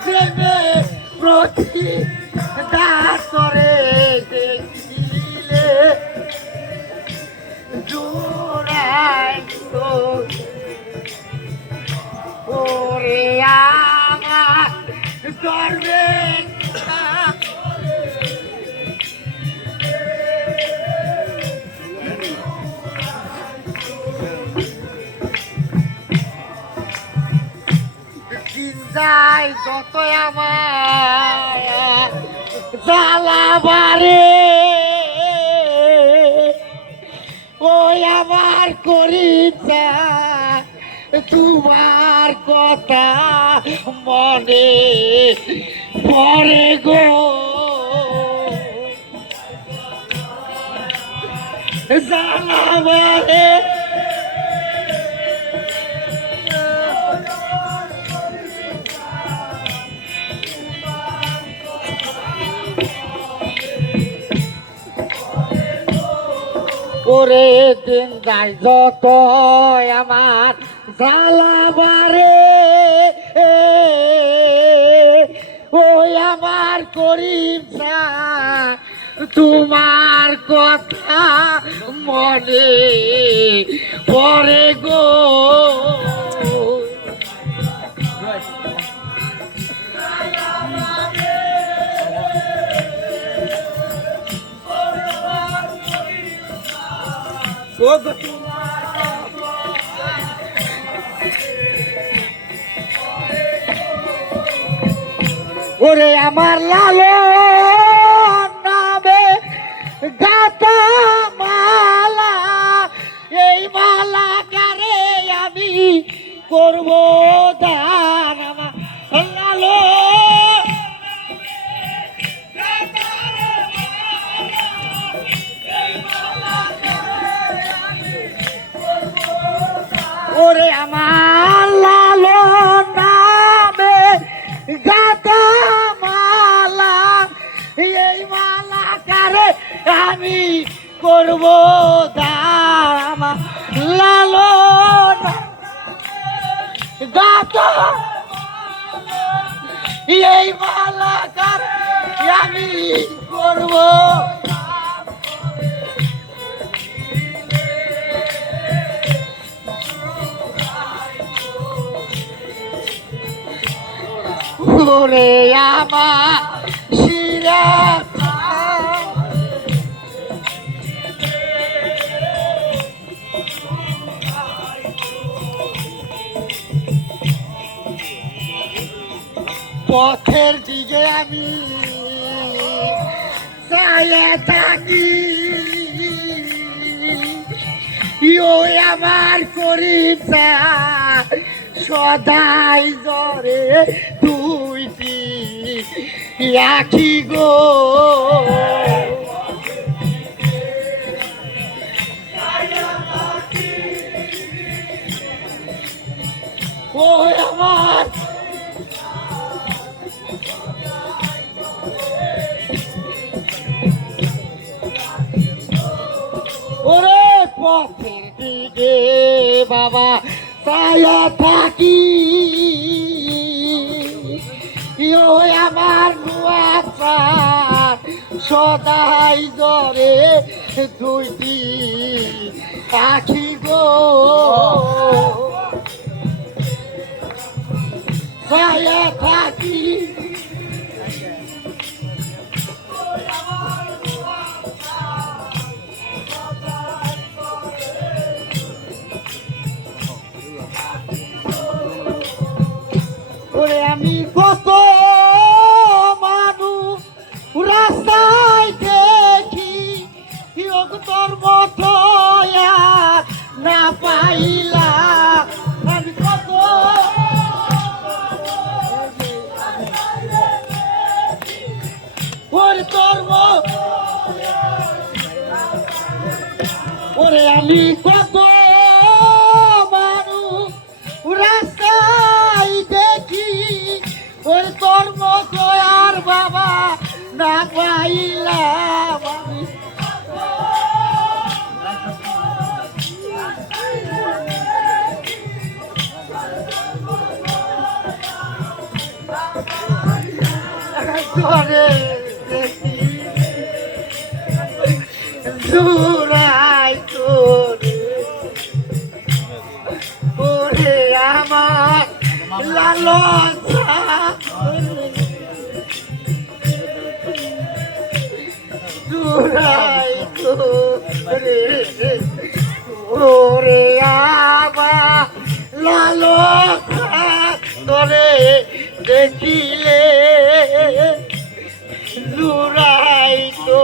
প্রেমে প্রতি করে দেখিলে জোড়াই তো ওরে আমার গর্বে চিন্তায় যত আমার জ্বালাবারে। ওই আমার তোমার কথা মনে পরে গো। জ্বালাবারে ওরে দিন যায় যত আমার জ্বালাবারে ওই আমার করিম তোমার কথা মনে পরে গো। ও ওরে আমার লালো নামে গাতা আমার লালো মালা, এই মালা কারে আমি করব দাম। লালো গাতা এই মালা কারে আমি করব ওরে আমার শিরা পথের দিকে আমি চাইয়ে থাকি। ইও আমার করিতা সদাই জরে দুইটি আখি গো? আমার ওরে পথের দিকে বাবা তায়া থাকি সদাই দরে দুইটি পাখি গো। ওরে আমি কত মানুষ? রাস্তায় দেখি ওর তোর মতো আর বাবা না পাইলাম আমি। ধরে ভালো দুরাই করে ওরে আবা লালো দেখিলে দুরাই তো